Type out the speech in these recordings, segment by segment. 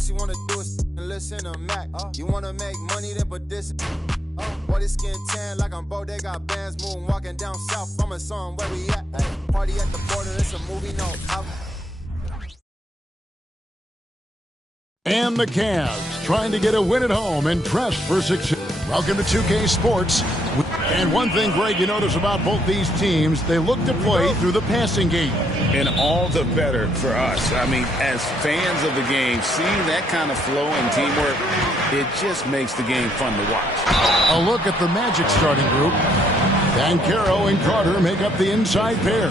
All she wanna do is listen to Mac. You wanna make money, then put this. Boy, this skin tan like I'm Bo. They got bands moving, walking down south. I'm a song where we at. Party at the border, it's a movie, no. And the Cavs trying to get a win at home and pressed for success. Welcome to 2K Sports. And one thing, Greg, you notice about both these teams, they look to play through the passing game. And all the better for us. I mean, as fans of the game, seeing that kind of flow and teamwork, it just makes the game fun to watch. A look at the Magic starting group. Banchero and Carter make up the inside pair.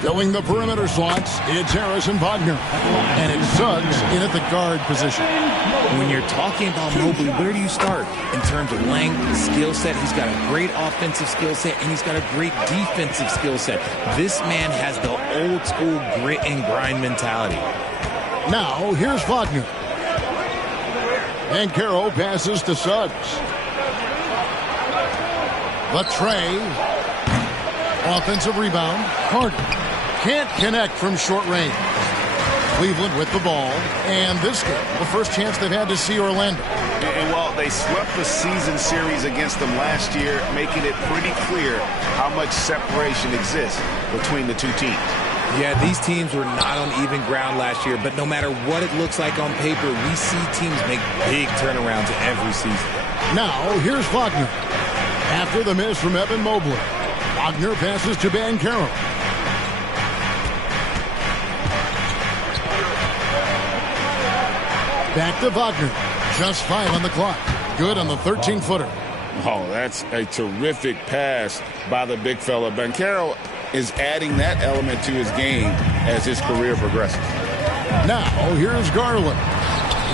Filling the perimeter slots, it's Harris and Wagner. And it's Suggs in at the guard position. When you're talking about Mobley, where do you start? In terms of length, skill set, he's got a great offensive skill set, and he's got a great defensive skill set. This man has the old school grit and grind mentality. Now, here's Wagner. Banchero passes to Suggs. The tray. Offensive rebound. Carter. Can't connect from short range. Cleveland with the ball. And this game, the first chance they've had to see Orlando. And while they swept the season series against them last year, making it pretty clear how much separation exists between the two teams. Yeah, these teams were not on even ground last year, but no matter what it looks like on paper, we see teams make big turnarounds every season. Now, here's Wagner. After the miss from Evan Mobley, Wagner passes to Banchero. Back to Wagner. Just 5 on the clock. Good on the 13-footer. Oh, that's a terrific pass by the big fella. Banchero is adding that element to his game as his career progresses. Now, here's Garland.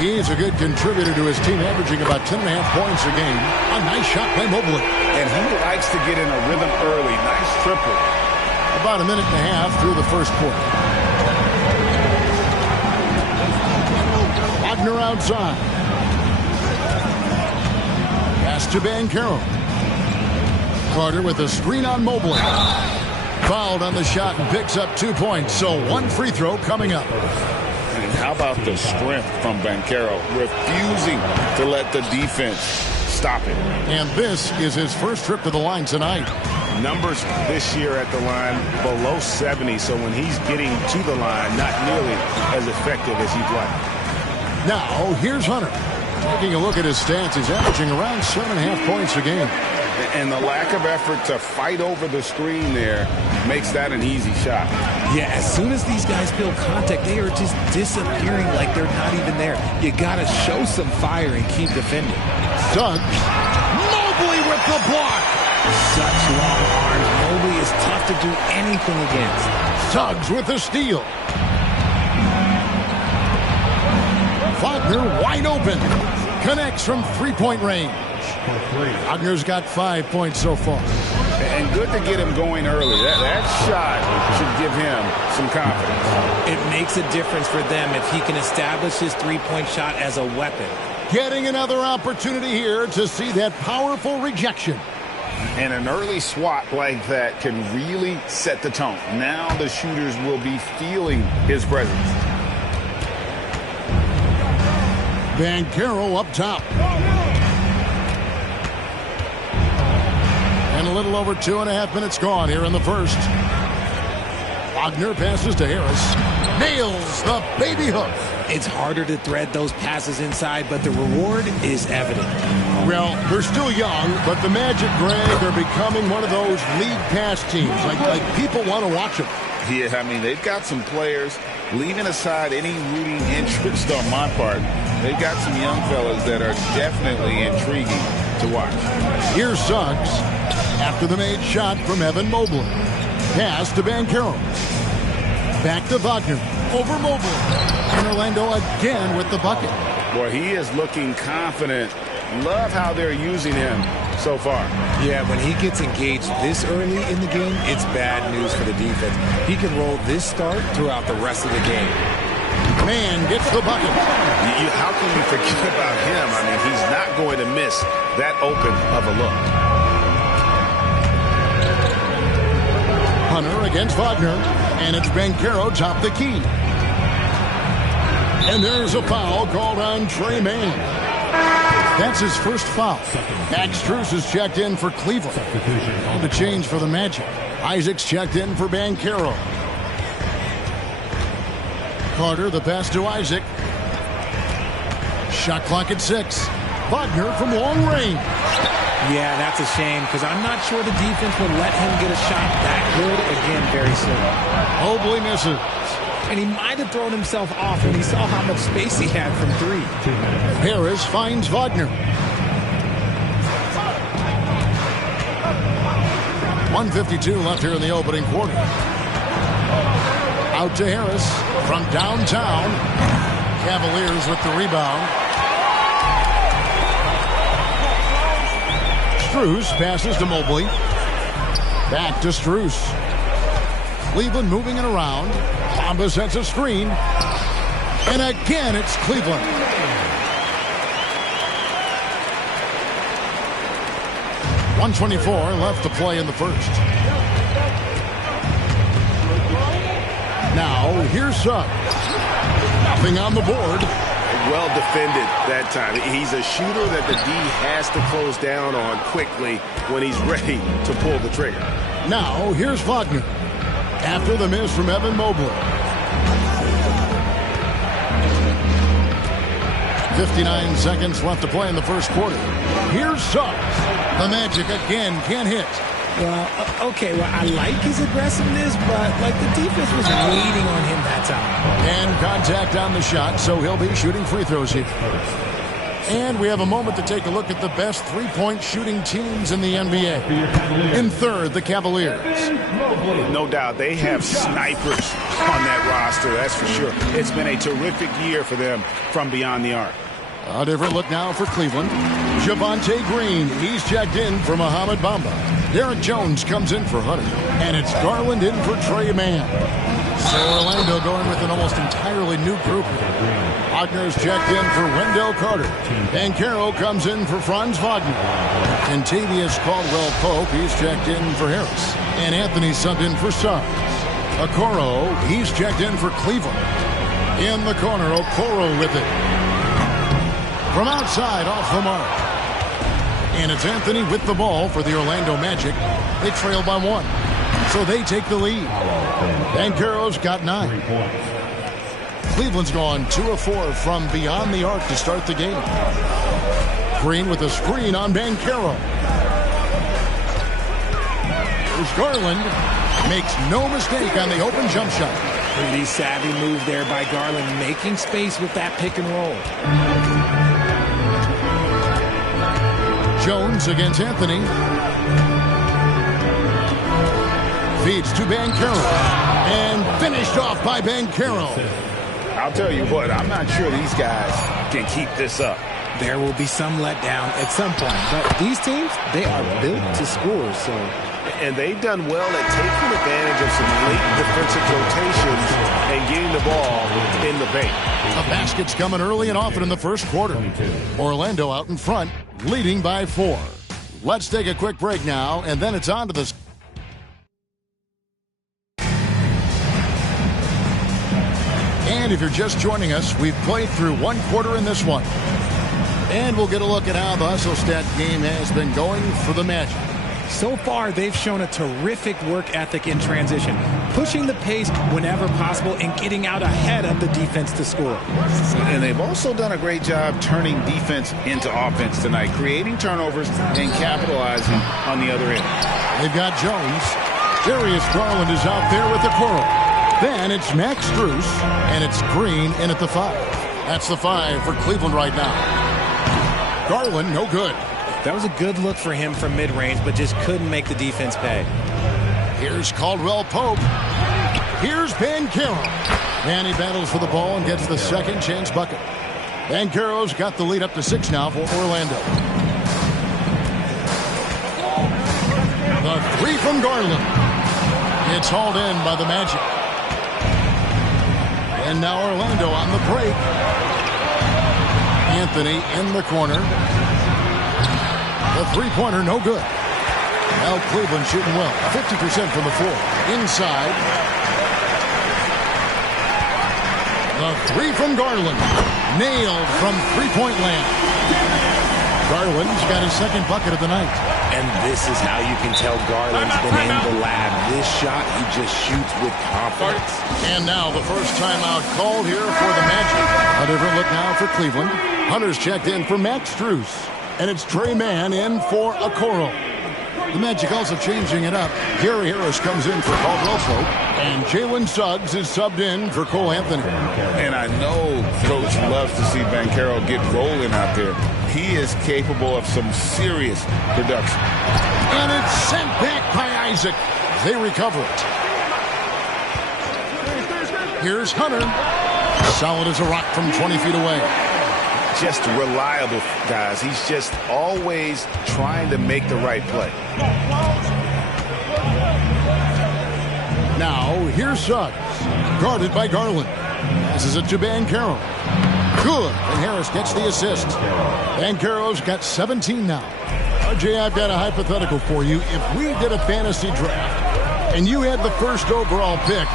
He's a good contributor to his team, averaging about 10.5 points a game. A nice shot by Mobley. And he likes to get in a rhythm early. Nice triple. About a minute and a half through the first quarter. Wagner outside. Pass to Banchero. Carter with a screen on Mobley. Fouled on the shot and picks up 2 points. So one free throw coming up. And how about the strength from Banchero, refusing to let the defense stop him. And this is his first trip to the line tonight. Numbers this year at the line below 70, so when he's getting to the line, not nearly as effective as he'd like. Now, here's Hunter. Taking a look at his stats, he's averaging around 7.5 points a game. And the lack of effort to fight over the screen there makes that an easy shot. Yeah, as soon as these guys feel contact, they are just disappearing like they're not even there. You got to show some fire and keep defending. Suggs. Mobley with the block. Such long arms. Mobley is tough to do anything against. Suggs with the steal. Wagner wide open. Connects from three-point range. Wagner's got 5 points so far. And good to get him going early. That shot should give him some confidence. It makes a difference for them if he can establish his three-point shot as a weapon. Getting another opportunity here to see that powerful rejection. And an early swat like that can really set the tone. Now the shooters will be feeling his presence. Banchero up top. And a little over 2.5 minutes gone here in the first. Wagner passes to Harris. Nails the baby hook. It's harder to thread those passes inside, but the reward is evident. Well, they're still young, but the Magic, Greg, are becoming one of those league pass teams. Like people want to watch them. Yeah, I mean, they've got some players, leaving aside any rooting interest on my part, they've got some young fellas that are definitely intriguing to watch. Here's Suggs after the made shot from Evan Mobley. Pass to Banchero. Back to Wagner. Over Mobley. And Orlando again with the bucket. Boy, he is looking confident. Love how they're using him so far. Yeah, when he gets engaged this early in the game, it's bad news for the defense. He can roll this start throughout the rest of the game. Man gets the bucket. How can you forget about him? I mean, he's not going to miss that open of a look. Hunter against Wagner, and it's Banchero top the key. And there's a foul called on Tre Mann. That's his first foul. Max Strus is checked in for Cleveland. On the change for the Magic. Isaacs checked in for Banchero. Carter, the pass to Isaac. Shot clock at 6. Wagner from long range. Yeah, that's a shame because I'm not sure the defense would let him get a shot that good again very soon. Mobley misses. And he might have thrown himself off when he saw how much space he had from 3. Harris finds Wagner. 1:52 left here in the opening quarter. Out to Harris from downtown. Cavaliers with the rebound. Strus passes to Mobley. Back to Strus. Cleveland moving it around. Bamba sets a screen. And again, it's Cleveland. .124 left to play in the first. Now, here's Suggs. Nothing on the board. Well defended that time. He's a shooter that the D has to close down on quickly when he's ready to pull the trigger. Now, here's Wagner. After the miss from Evan Mobley. 59 seconds left to play in the first quarter. Here's Suggs. The Magic again can't hit. Well, okay, well, I like his aggressiveness, but like the defense was waiting on him that time. And contact on the shot, so he'll be shooting free throws here. And we have a moment to take a look at the best three-point shooting teams in the NBA. In third, the Cavaliers. No doubt, they have snipers on that roster, that's for sure. It's been a terrific year for them from beyond the arc. A different look now for Cleveland. Javonte Green, he's checked in for Mohamed Bamba. Derek Jones comes in for Hunter. And it's Garland in for Tre Mann. So Orlando going with an almost entirely new group. Wagner's checked in for Wendell Carter. Banchero comes in for Franz Wagner. Kentavious Caldwell-Pope, he's checked in for Harris. And Anthony subbed in for Suggs. Okoro, he's checked in for Cleveland. In the corner, Okoro with it. From outside, off the mark. And it's Anthony with the ball for the Orlando Magic. They trail by 1. So they take the lead. Banchero's got 9. Cleveland's gone 2 of 4 from beyond the arc to start the game. Green with a screen on Banchero. There's Garland. Makes no mistake on the open jump shot. Pretty savvy move there by Garland, making space with that pick and roll. Jones against Anthony. Feeds to Banchero. And finished off by Banchero. I'll tell you what, I'm not sure these guys can keep this up. There will be some letdown at some point, but these teams, they are built to score, so. And they've done well at taking advantage of some late defensive rotations and getting the ball in the paint. The basket's coming early and often in the first quarter. Orlando out in front, leading by 4. Let's take a quick break now, and then it's on to the... And if you're just joining us, we've played through 1 quarter in this one. And we'll get a look at how the Hustle Stat game has been going for the Magic. So far, they've shown a terrific work ethic in transition, pushing the pace whenever possible and getting out ahead of the defense to score. And they've also done a great job turning defense into offense tonight, creating turnovers and capitalizing on the other end. They've got Jones. Darius Garland is out there with the Coral. Then it's Max Strus, and it's Green in at the 5. That's the 5 for Cleveland right now. Garland, no good. That was a good look for him from mid-range, but just couldn't make the defense pay. Here's Caldwell-Pope. Here's Banchero. And he battles for the ball and gets the second chance bucket. Banchero's got the lead up to 6 now for Orlando. The 3 from Garland. It's hauled in by the Magic. And now Orlando on the break. Anthony in the corner. The three-pointer, no good. Now Cleveland shooting well. 50% from the floor. Inside. The three from Garland. Nailed from three-point land. Garland's got his second bucket of the night. And this is how you can tell Garland's been in the lab. This shot, he just shoots with confidence. And now the first timeout called here for the Magic. A different look now for Cleveland. Hunter's checked in for Max Strus. And it's Tre Mann in for Okoro. The Magic also changing it up. Gary Harris comes in for Caldwell Pope. And Jalen Suggs is subbed in for Cole Anthony. And I know Coach loves to see Banchero get rolling out there. He is capable of some serious production. And it's sent back by Isaac. They recover it. Here's Hunter. Solid as a rock from 20 feet away. Just reliable, guys. He's just always trying to make the right play. Now, here's Suggs. Guarded by Garland. Passes it to Banchero. Good. And Harris gets the assist. Banchero's got 17 now. RJ, I've got a hypothetical for you. If we did a fantasy draft and you had the first overall pick,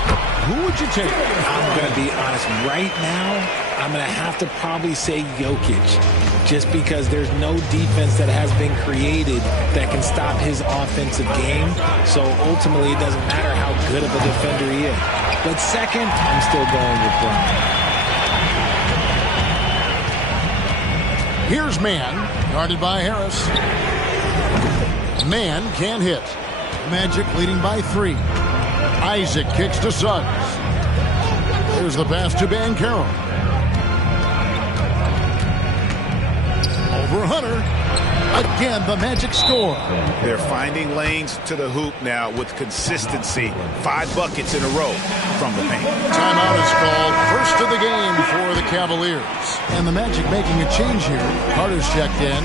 who would you take? I'm going to be honest. Right now, I'm going to have to probably say Jokic, just because there's no defense that has been created that can stop his offensive game. So ultimately, it doesn't matter how good of a defender he is. But second, I'm still going with Bron. Here's Mann, guarded by Harris. Mann can't hit. Magic leading by 3. Isaac kicks to Suggs. Here's the pass to Banchero. Over Hunter. Again, the Magic score. They're finding lanes to the hoop now with consistency. 5 buckets in a row from the paint. Timeout is called. First of the game for the Cavaliers. And the Magic making a change here. Carter's checked in.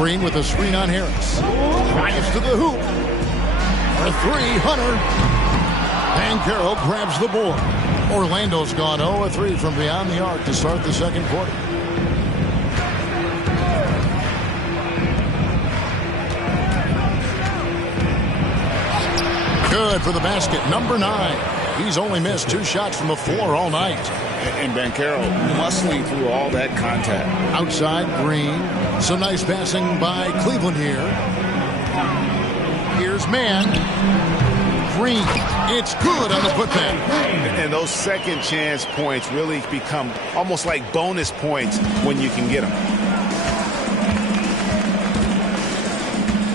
Green with a screen on Harris. Drives to the hoop. For 3, Hunter. Banchero grabs the board. Orlando's gone 0-3 from beyond the arc to start the second quarter. Good for the basket. Number 9. He's only missed 2 shots from the floor all night. And Banchero muscling through all that contact. Outside, Green. Some nice passing by Cleveland here. Here's Mann. Green. It's good on the putback. And those second chance points really become almost like bonus points when you can get them.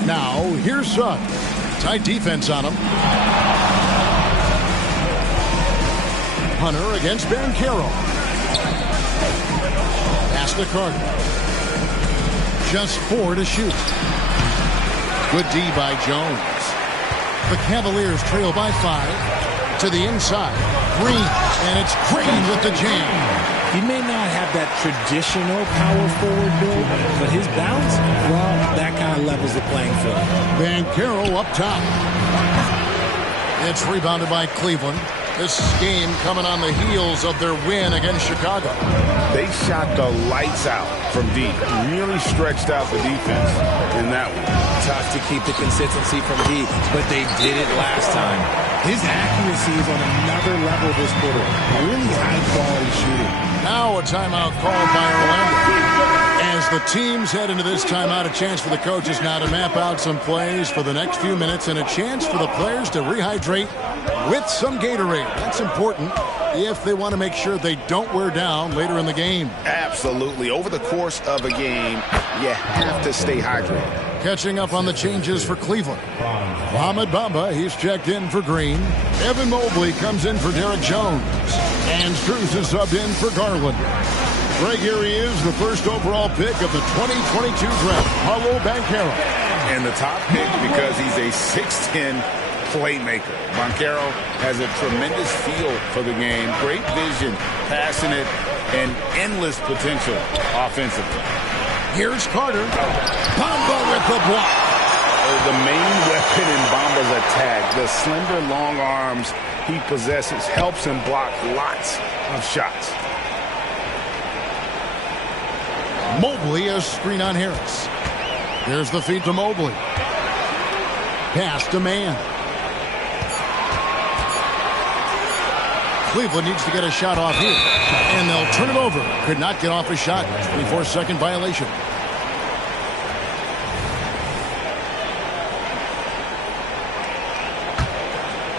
Now, here's Suggs. Tight defense on him. Hunter against Banchero. Pass to Carter. Just 4 to shoot. Good D by Jones. The Cavaliers trail by 5. To the inside. Green. And it's Green with the jam. He may not have that traditional power forward build, but his bounce, well, that kind of levels the playing field. Banchero up top. It's rebounded by Cleveland. This game coming on the heels of their win against Chicago. They shot the lights out from deep. Really stretched out the defense in that one. Tough to keep the consistency from deep, but they did it last time. His accuracy is on another level this quarter. Really high-quality shooting. Now a timeout called by Orlando. As the teams head into this timeout, a chance for the coaches now to map out some plays for the next few minutes and a chance for the players to rehydrate with some Gatorade. That's important if they want to make sure they don't wear down later in the game. Absolutely. Over the course of a game, you have to stay hydrated. Catching up on the changes for Cleveland. Mohamed Bamba, he's checked in for Green. Evan Mobley comes in for Derek Jones. And Strus is subbed in for Garland. Right here he is, the first overall pick of the 2022 draft, Paolo Banchero. And the top pick because he's a 6'10" playmaker. Banchero has a tremendous feel for the game, great vision, passing it, and endless potential offensively. Here's Carter. Bamba with the block. The main weapon in Bamba's attack, the slender, long arms he possesses, helps him block lots of shots. Mobley, a screen on Harris. Here's the feed to Mobley. Pass to Mann. Cleveland needs to get a shot off here. And they'll turn it over. Could not get off a shot. 24-second violation.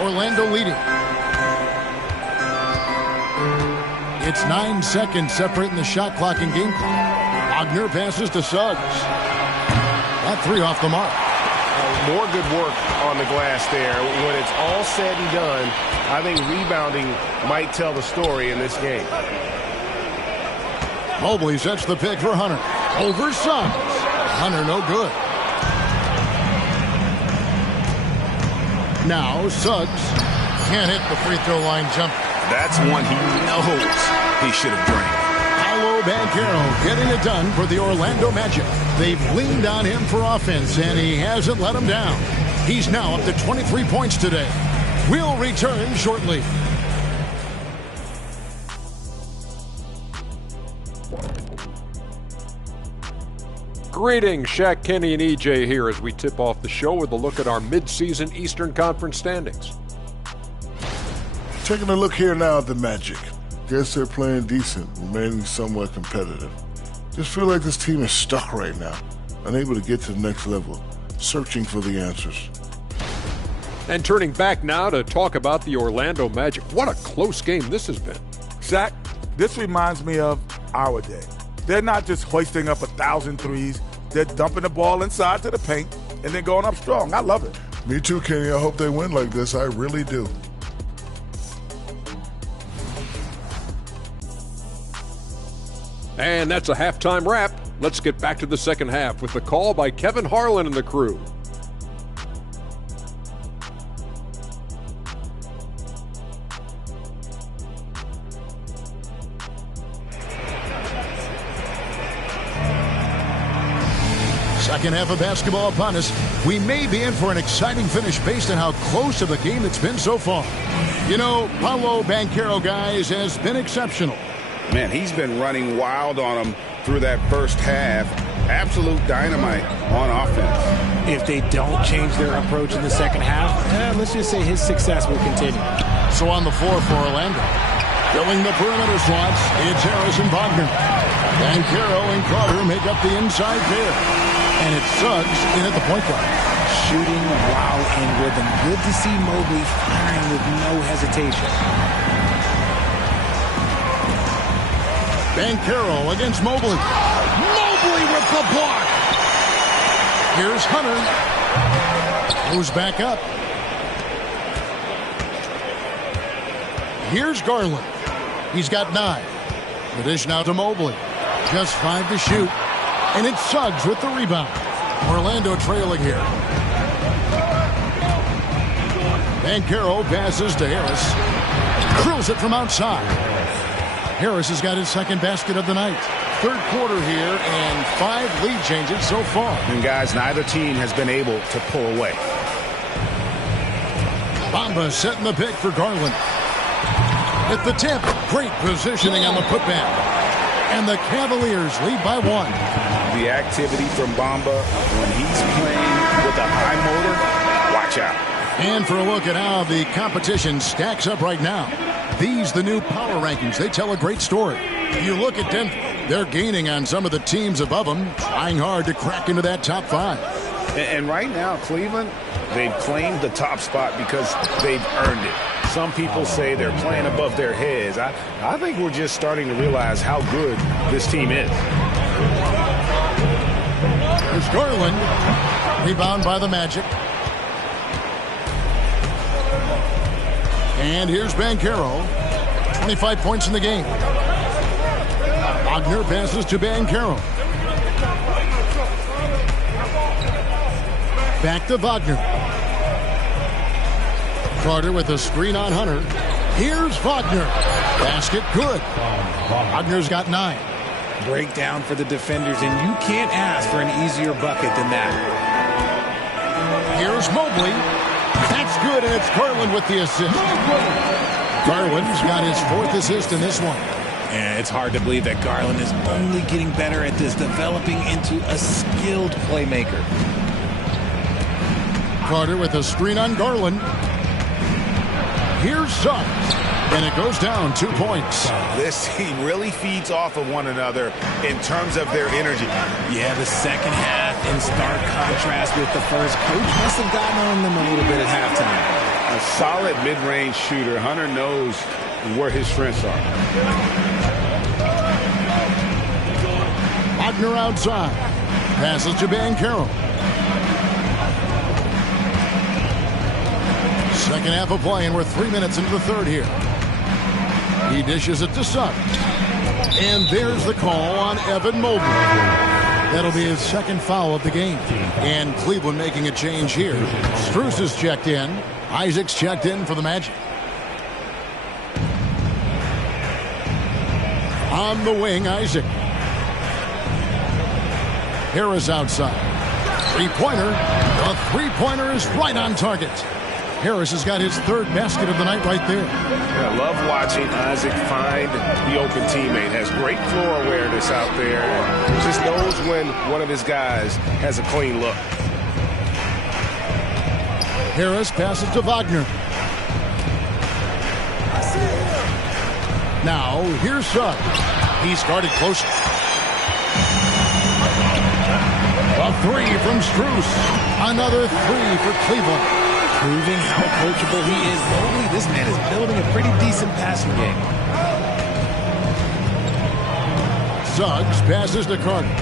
Orlando leading. It's 9 seconds separating the shot clock and game clock. Wagner passes to Suggs. That three off the mark. More good work on the glass there. When it's all said and done, I think rebounding might tell the story in this game. Mobley sets the pick for Hunter. Over Suggs. Hunter no good. Now Suggs can't hit the free throw line jump. That's one he knows he should have drained. Paolo Banchero getting it done for the Orlando Magic. They've leaned on him for offense, and he hasn't let them down. He's now up to 23 points today. We'll return shortly. Greetings, Shaq, Kenny, and EJ here as we tip off the show with a look at our mid-season Eastern Conference standings. Taking a look here now at the Magic. Guess they're playing decent, remaining somewhat competitive. Just feel like this team is stuck right now, unable to get to the next level, searching for the answers. And turning back now to talk about the Orlando Magic. What a close game this has been. Zach, this reminds me of our day. They're not just hoisting up 1,000 threes. They're dumping the ball inside to the paint and then going up strong. I love it. Me too, Kenny. I hope they win like this. I really do. And that's a halftime wrap. Let's get back to the second half with the call by Kevin Harlan and the crew. Second half of basketball upon us. We may be in for an exciting finish based on how close of a game it's been so far. You know, Paolo Banchero, guys, has been exceptional. Man, he's been running wild on him through that first half. Absolute dynamite on offense. If they don't change their approach in the second half, let's just say his success will continue. So on the floor for Orlando. Filling the perimeter slots, it's Harrison Wagner. Banchero and Carter make up the inside pair. And it's Suggs in at the point guard. Shooting while in rhythm. Good to see Mobley firing with no hesitation. Banchero against Mobley. Mobley with the block. Here's Hunter. Moves back up. Here's Garland. He's got 9. The dish now to Mobley. Just 5 to shoot. And it's Suggs with the rebound. Orlando trailing here. Banchero passes to Harris. Drills it from outside. Harris has got his second basket of the night. Third quarter here and 5 lead changes so far. And guys, neither team has been able to pull away. Bamba setting the pick for Garland. At the tip, great positioning on the putback. And the Cavaliers lead by 1. The activity from Bamba when he's playing with a high motor, watch out. And for a look at how the competition stacks up right now. These, the new power rankings, they tell a great story. You look at Denver, they're gaining on some of the teams above them, trying hard to crack into that top 5. And right now, Cleveland, they've claimed the top spot because they've earned it. Some people say they're playing above their heads. I think we're just starting to realize how good this team is. There's Garland. Rebound by the Magic. And here's Banchero. 25 points in the game. Wagner passes to Banchero. Back to Wagner. Carter with a screen on Hunter. Here's Wagner. Basket good. Wagner's got 9. Breakdown for the defenders, and you can't ask for an easier bucket than that. Here's Mobley. That's good, and it's Garland with the assist. Garland's got his 4th assist in this one. And it's hard to believe that Garland is only getting better at this, developing into a skilled playmaker. Carter with a screen on Garland. Here's Suggs. And it goes down 2 points. This team really feeds off of one another in terms of their energy. Yeah, the second half in stark contrast with the first. Coach must have gotten on them a little bit at halftime. A solid mid-range shooter. Hunter knows where his strengths are. Wagner outside. Passes to Banchero. Second half of play, and we're 3 minutes into the third here. He dishes it to Suggs. And there's the call on Evan Mobley. That'll be his second foul of the game. And Cleveland making a change here. Strus is checked in. Isaac's checked in for the Magic. On the wing, Isaac. Harris outside. Three-pointer. The three-pointer is right on target. Harris has got his third basket of the night right there. I love watching Isaac find the open teammate. Has great floor awareness out there. Just knows when one of his guys has a clean look. Harris passes to Wagner. Now, here's Suggs. He's guarded closer. A three from Strus. Another three for Cleveland. Proving how coachable he is. Mobley, this man is building a pretty decent passing game. Suggs passes to Carter.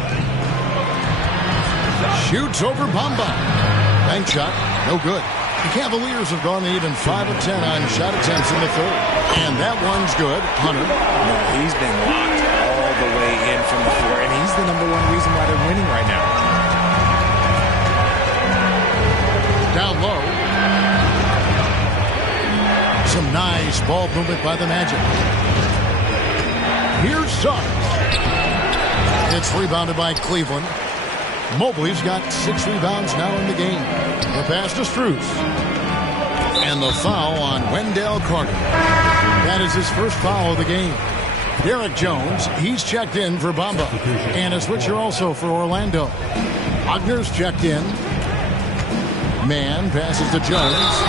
Shoots over Bamba. Bank shot, no good. The Cavaliers have gone even 5 of 10 on shot attempts in the third. And that one's good. Hunter. No, he's been locked all the way in from the floor, and he's the #1 reason why they're winning right now. Down low. Some nice ball movement by the Magic. Here's Suggs. It's rebounded by Cleveland. Mobley's got 6 rebounds now in the game. The pass to Strus. And the foul on Wendell Carter. That is his first foul of the game. Derek Jones, he's checked in for Bamba. And a switcher also for Orlando. Wagner's checked in. Mann passes to Jones.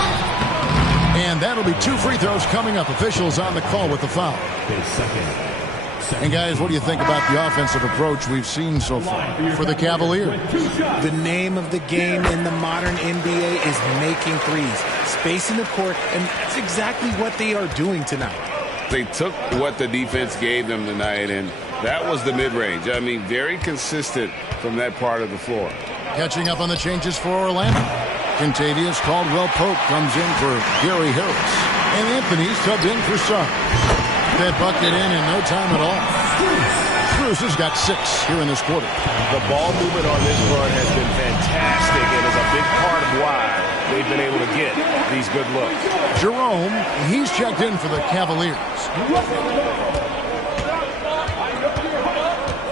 And that'll be 2 free throws coming up. Officials on the call with the foul. And guys, what do you think about the offensive approach we've seen so far for the Cavaliers? The name of the game in the modern NBA is making threes, spacing the court, and that's exactly what they are doing tonight. They took what the defense gave them tonight, and that was the mid-range. I mean, very consistent from that part of the floor. Catching up on the changes for Orlando. Kentavious Caldwell-Pope comes in for Gary Harris. And Anthony's subbed in for Suggs. That bucket in no time at all. Strus has got 6 here in this quarter. The ball movement on this run has been fantastic and is a big part of why they've been able to get these good looks. Jerome, he's checked in for the Cavaliers.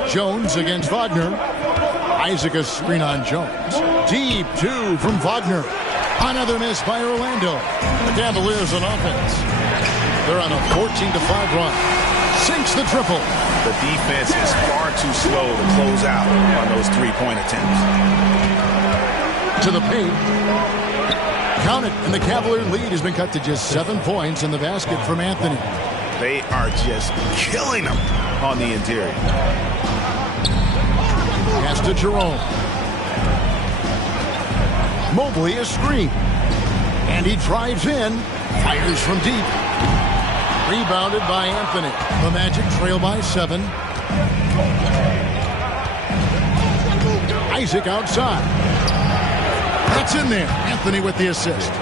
Jones against Wagner. Isaac a screen on Jones. Deep 2 from Wagner. Another miss by Orlando. The Cavaliers on offense. They're on a 14-5 run. Sinks the triple. The defense is far too slow to close out on those three-point attempts. To the paint. Count it, and the Cavalier lead has been cut to just 7 points in the basket from Anthony. They are just killing them on the interior. Pass to Jerome. Mobley is screened. And he drives in. Fires from deep. Rebounded by Anthony. The Magic trail by 7. Isaac outside. That's in there. Anthony with the assist.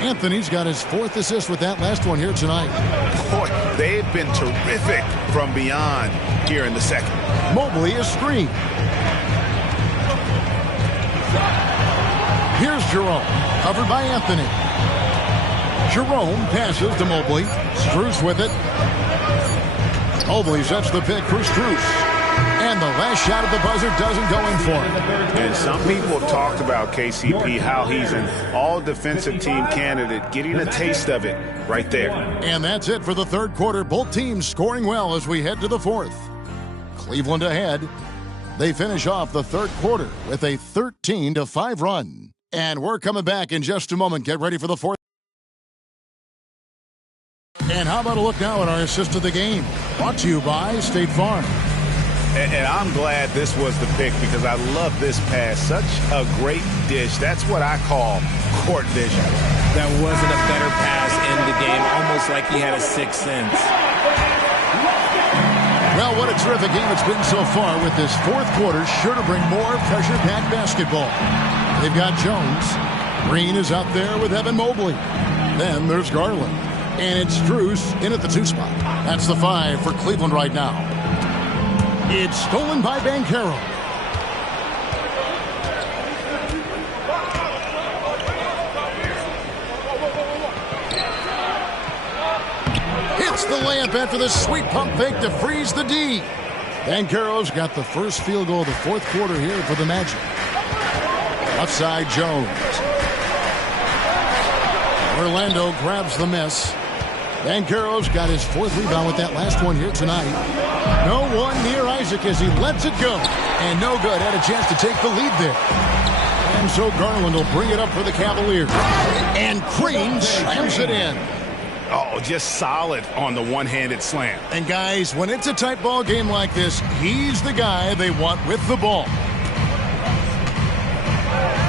Anthony's got his 4th assist with that last one here tonight. Boy, they've been terrific from beyond here in the second. Mobley is screened. Here's Jerome, covered by Anthony. Jerome passes to Mobley. Strus with it. Mobley sets the pick for Strus. And the last shot at the buzzer doesn't go in for him. And some people have talked about KCP, how he's an all-defensive team candidate, getting a taste of it right there. And that's it for the third quarter. Both teams scoring well as we head to the fourth. Cleveland ahead. They finish off the third quarter with a 13-5 run. And we're coming back in just a moment. Get ready for the fourth. And how about a look now at our assist of the game? Brought to you by State Farm. And I'm glad this was the pick because I love this pass. Such a great dish. That's what I call court vision. That wasn't a better pass in the game, almost like he had a sixth sense. Well, what a terrific game it's been so far with this fourth quarter. Sure to bring more pressure-packed basketball. They've got Jones. Green is out there with Evan Mobley. Then there's Garland. And it's Strus in at the 2 spot. That's the 5 for Cleveland right now. It's stolen by Banchero. Hits the layup after the sweet pump fake to freeze the D. Banchero's got the first field goal of the fourth quarter here for the Magic. Outside Jones. Orlando grabs the miss. Banchero's got his 4th rebound with that last one here tonight. No one near Isaac as he lets it go. And no good. Had a chance to take the lead there. And so Garland will bring it up for the Cavaliers. And Green slams it in. Oh, just solid on the one-handed slam. And guys, when it's a tight ball game like this, he's the guy they want with the ball.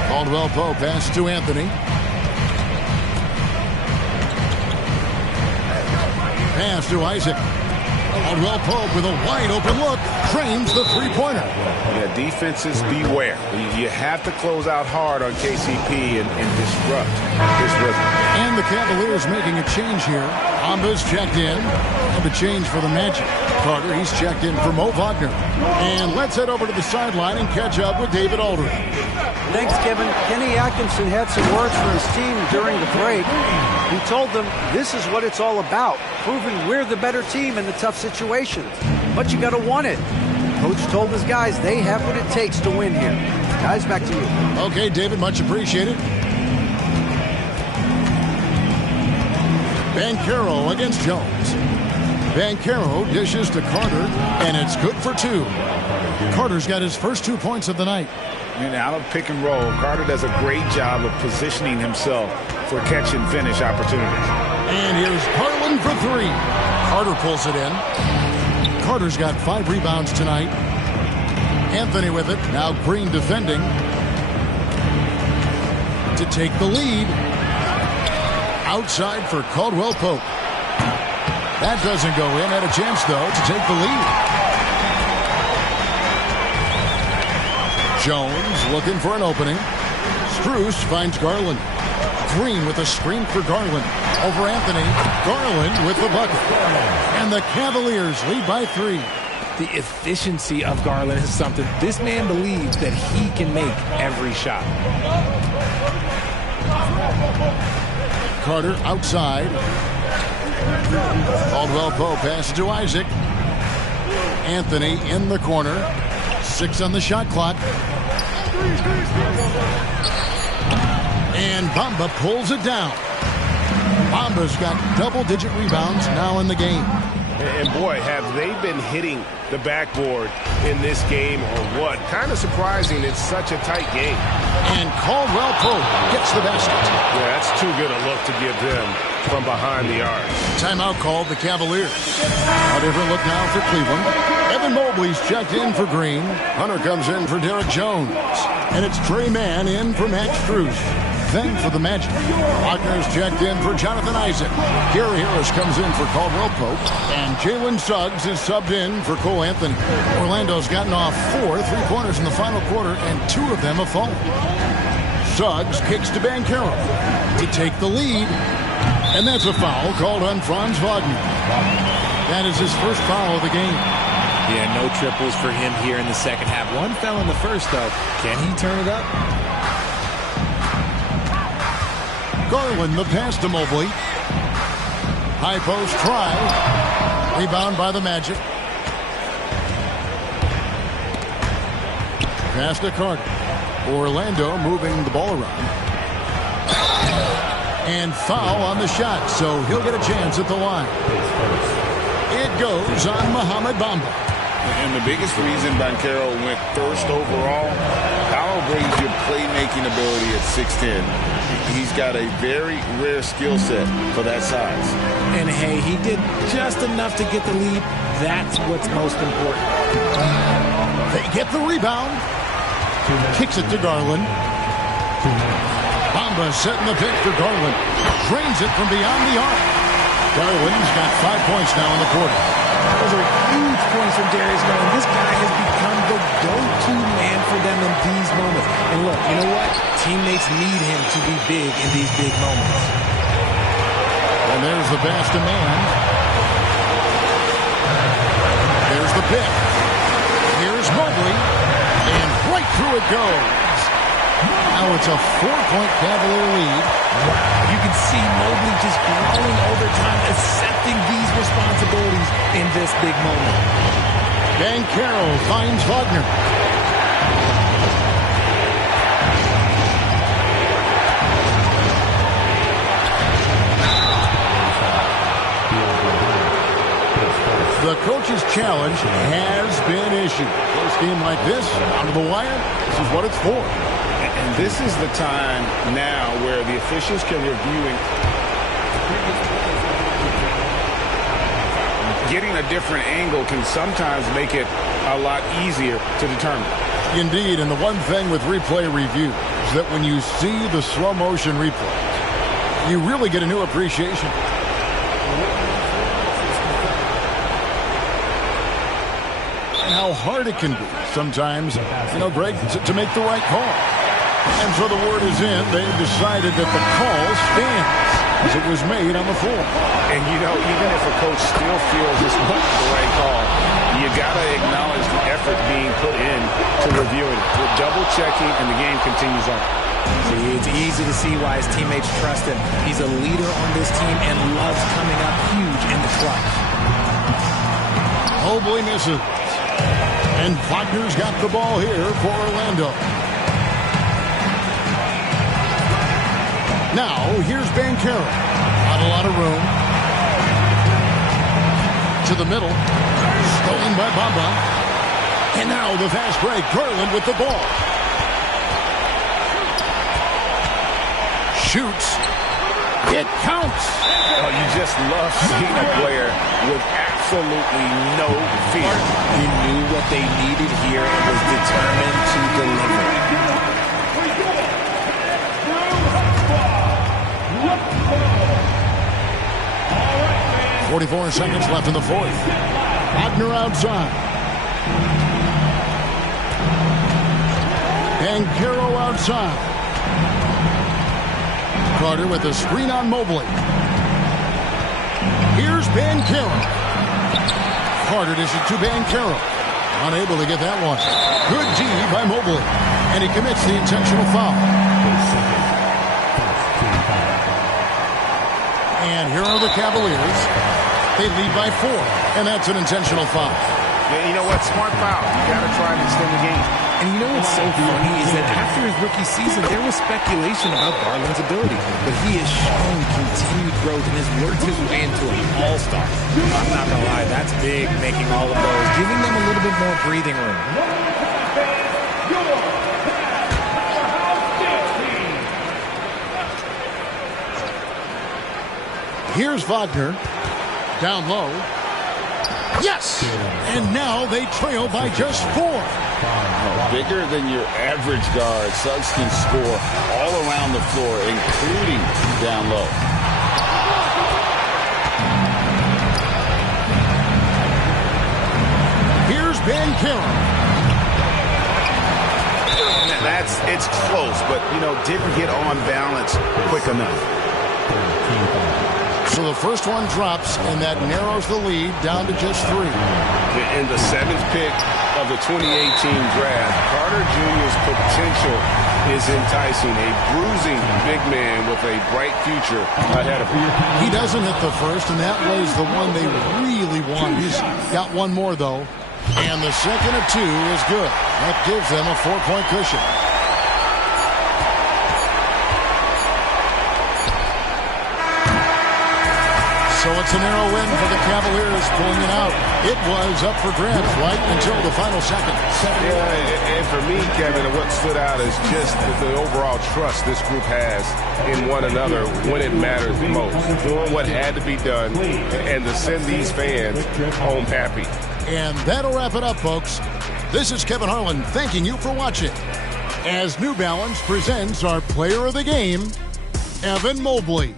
Caldwell Pope pass to Anthony. Pass to Isaac. Caldwell Pope with a wide open look. Frames the three-pointer. Yeah, defenses beware. You have to close out hard on KCP and disrupt his rhythm. And the Cavaliers making a change here. Amba's checked in. And the change for the Magic. Carter, he's checked in for Mo Wagner. And let's head over to the sideline and catch up with David Aldridge. Thanks, Kevin. Kenny Atkinson had some words for his team during the break. He told them this is what it's all about, proving we're the better team in the tough situations. But you got to want it. Coach told his guys they have what it takes to win here. Guys, back to you. Okay, David, much appreciated. Banchero against Jones. Banchero dishes to Carter, and it's good for 2. Carter's got his first 2 points of the night. And out of pick and roll, Carter does a great job of positioning himself for catch and finish opportunities. And here's Garland for 3. Carter pulls it in. Carter's got 5 rebounds tonight. Anthony with it. Now Green defending to take the lead. Outside for Caldwell Pope. That doesn't go in. Had a chance, though, to take the lead. Jones looking for an opening. Strus finds Garland. Green with a screen for Garland. Over Anthony. Garland with the bucket. And the Cavaliers lead by 3. The efficiency of Garland is something. This man believes that he can make every shot. Carter outside. Caldwell Pope passes to Isaac. Anthony in the corner. 6 on the shot clock. And Bamba pulls it down. Bamba's got double-digit rebounds now in the game. And boy, have they been hitting the backboard in this game or what? Kind of surprising it's such a tight game. And Caldwell Pope gets the basket. Yeah, that's too good a look to give them from behind the arc. Timeout called the Cavaliers. A different look now for Cleveland. Evan Mobley's checked in for Green. Hunter comes in for Derek Jones. And it's Trey Mann in for Max Strus. Then for the Magic, Wagner's checked in for Jonathan Isaac. Gary Harris comes in for Caldwell Pope. And Jalen Suggs is subbed in for Cole Anthony. Orlando's gotten off 4 3-pointers in the final quarter, and 2 of them have fallen. Suggs kicks to Banchero to take the lead. And that's a foul called on Franz Wagner. That is his first foul of the game. Yeah, no triples for him here in the second half. 1 fell in the first, though. Can he turn it up? Garland, the pass to Mobley. High post try. Rebound by the Magic. Pass to Carter. Orlando moving the ball around. And foul on the shot, so he'll get a chance at the line. It goes on Mohamed Bamba. And the biggest reason Banchero went first overall, Powell brings your playmaking ability at 6'10", He's got a very rare skill set for that size. And hey, he did just enough to get the lead. That's what's most important. They get the rebound. Kicks it to Garland. Bamba setting the pick for Garland. Drains it from beyond the arc. Garland's got 5 points now in the quarter. Those are huge points from Darius Garland. This guy has become the go-to man for them in these moments. And look, you know what? Teammates need him to be big in these big moments. And there's the pass to man. There's the pick. Here's Mobley. And right through it goes. Now it's a 4-point Cavalier lead. Wow, you can see Mobley just growing over time, accepting these responsibilities in this big moment. Banchero finds Wagner. The coach's challenge has been issued. Close game like this, down to the wire, this is what it's for. And this is the time now where the officials can review and getting a different angle can sometimes make it a lot easier to determine. Indeed, and the one thing with replay review is that when you see the slow motion replay, you really get a new appreciation. How hard it can be sometimes, Greg, to make the right call. And so the word is in. They've decided that the call stands as it was made on the floor. And, even if a coach still feels this wasn't the right call, you got to acknowledge the effort being put in to reviewing it. We're double-checking, and the game continues on. See, it's easy to see why his teammates trust him. He's a leader on this team and loves coming up huge in the clutch. Mobley misses. And Wagner's got the ball here for Orlando. Now, here's Banchero. Not a lot of room. To the middle. Stolen by Bamba. And now the fast break. Garland with the ball. Shoots. It counts. Oh, you just love seeing a player with absolutely no fear. He knew what they needed here and was determined to deliver. 44 seconds left in the fourth. Wagner outside. Banchero outside. Carter with a screen on Mobley. Here's Banchero. Carter dishes to Banchero. Unable to get that one. Good D by Mobley. And he commits the intentional foul. And here are the Cavaliers. They lead by 4, and that's an intentional foul. Yeah, you know what? Smart foul. You got to try to extend the game. And you know what's so funny is that after his rookie season, there was speculation about Garland's ability. But he has shown continued growth and has worked his way into an all-star. I'm not going to lie, that's big, making all of those, giving them a little bit more breathing room. Here's Wagner. Down low. Yes! And now they trail by just 4. Bigger than your average guard, Suggs can score all around the floor, including down low. Here's Banchero. It's close, but, didn't get on balance quick enough. So the first one drops, and that narrows the lead down to just 3. In the 7th pick of the 2018 draft, Carter Jr.'s potential is enticing. A bruising big man with a bright future ahead of him. He doesn't hit the first, and that was the one they really wanted. He's got one more, though. And the second of 2 is good. That gives them a 4-point cushion. So it's a narrow win for the Cavaliers, pulling it out. It was up for grabs right until the final second. Yeah, and for me, Kevin, what stood out is just the overall trust this group has in one another when it matters most. Doing what had to be done and to send these fans home happy. And that'll wrap it up, folks. This is Kevin Harlan thanking you for watching as New Balance presents our player of the game, Evan Mobley.